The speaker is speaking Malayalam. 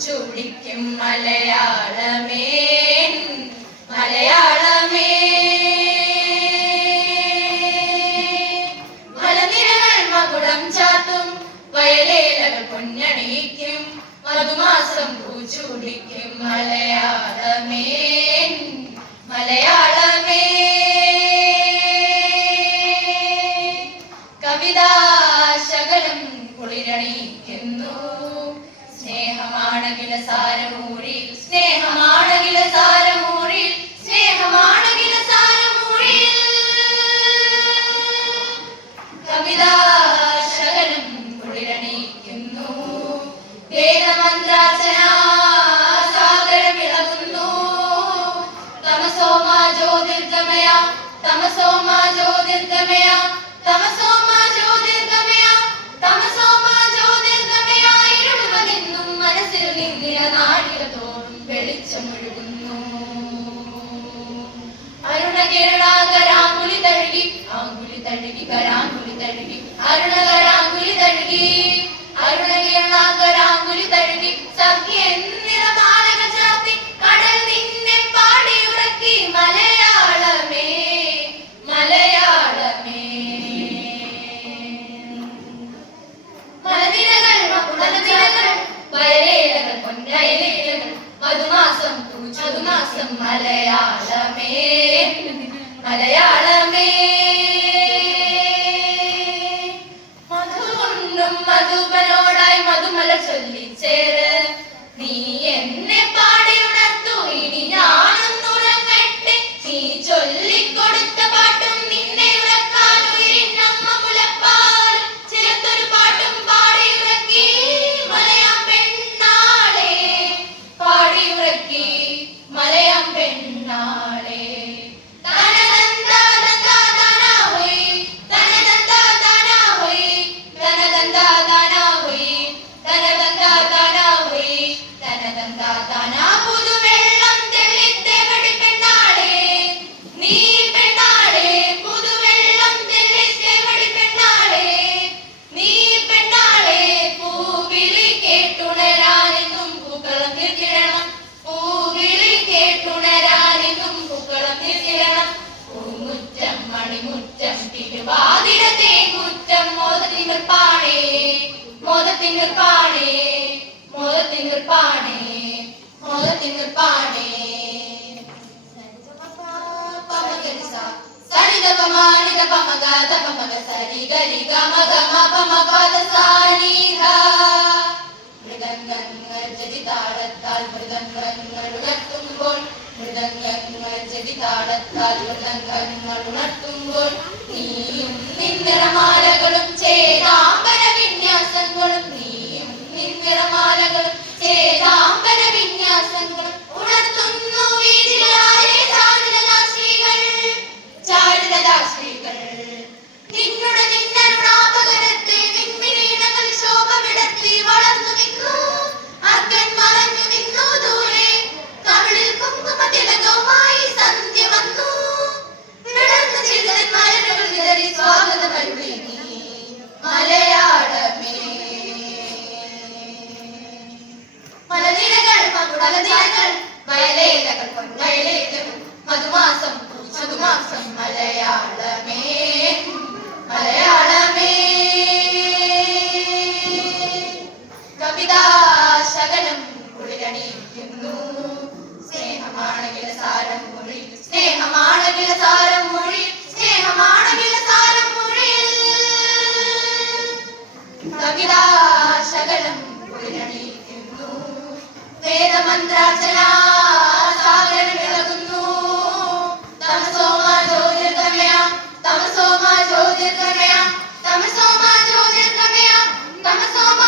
പൂച്ചൂടിക്കും മലയാളമേ മലയാളമേ. മലനിരകൾ മകുടം ചാത്തും വയലേലകൾ പൊന്നണിയിക്കും മധുമാസം പൂച്ചൂടിക്കും മലയാളമേ മലയാളമേ. കവിതാ ശകലം കുളിരണിയിക്കുന്നു സ്നേഹമാണകില സാരമൂഴി സ്നേഹമാണകില സാരമൂഴി സ്നേഹമാണകില സാരമൂഴി. കവിതാ ശകലം കുളിരണിയിക്കുന്നു വേദമന്ത്രാർച്ചന സാഗരമിളകുന്നു തമസോമ ജ്യോതിർഗമയ തമസോമ ജ്യോതിർഗമയ തമസോമ ജ്യോതിർഗമയ തമസോമ ജ്യോതിർഗമയ. ഇരുളുവതെന്നും മനസ്സിൽ നിന്നിര നാടികതോറും വെളിച്ചമൊഴുകുന്നു. അരുണകിരണാകരാങ്കുലി തഴുകി ആങ്കുലി തഴുകി കരാങ്കുലി തഴുകി അരുണകരാങ്കുലി തഴുകി അരുണകിരണാകരാങ്കുലി തഴുകി സഖി എന്നിറമാലകൾ ചാർത്തി കടൽ നിന്നെ പാടിയുറക്കി മലയാളമേ മലയാളമേ. മലനിരകൾ മകുടനിരകൾ വയലേലകൾ പൊന്നയലേലകൾ മധുമാസം മധുമാസം മലയാളമേ മലയാളമേ. മധുകൊണ്ടും മധുപനോടായി മധുമല ചൊല്ലിച്ചേര് നീ എന്നെ പാടി ഉണർത്തു ഇനി ഞാനൊന്നുറങ്ങട്ടെ. നീ ചൊല്ലിക്കൊടുത്ത പാട്ടും നിന്നെ ഉറക്കാൻ ഉയരിന്നമ്മ മുലപ്പാൽ ചിലത്തൊരു പാട്ടും പാടിയുറക്കി മലയാം പെണ്ണാളെ പാടിയുറക്കി മലയാം പെണ്ണാളെ. മൃദംഗങ്ങൾ ജടിതാളത്താൽ മൃദംഗങ്ങൾ ഉണർത്തുമ്പോൾ മൃദംഗങ്ങൾ ജടിതാളത്താൽ മൃദംഗങ്ങൾ ഉണർത്തുമ്പോൾ നീയും നിന്നിറമാലകളും ചേതാംബര വിന്യാസങ്ങളും നീയും നിന്നിറമാലകളും ചേതാംബര വിന്യാസങ്ങളും ഉണർത്തുന്നു വീതിലായ ചാരുലതാശ്രീകൾ ചാരുലതാശ്രീകൾ. നിന്നുടെ നിന്നരുണാപകരത്തെ വിൺമിഴീണകൾ ശോഭ വിടർത്തി വളർന്നു നിന്നു അർക്കൻ മറഞ്ഞു നിന്നു ദൂരെ കവിളിൽ കുങ്കുമതിലകവുമായി സന്ധ്യ വന്നു വിടർന്നു ചിതൽ മലരുകൾ വിതറി സ്വാഗതമരുളി മലയാളമേ. മലനിരകൾ മകുടനിരകൾ വയലേലകൾ പൊന്നയലേലകൾ മധുമാസം മധുമാസം മലയാളമേ മലയാളമേ. കവിതാ ശകലം കുളിരണിയിക്കുന്നു സ്നേഹമാണകില സാരം മൊഴി സ്നേഹമാണകില സാരം മൊഴി സ്നേഹമാണകില സാരം മൊഴി. കവിതാ ശകലം കുളിരണിയിക്കുന്നു വേദമന്ത്രാർച്ചന സാഗരമിളകുന്നു തമസോമ ജ്യോതിർഗമയ തമസോമ ജ്യോതിർഗമയ തമസോമ ജ്യോതിർഗമയ തമസോമ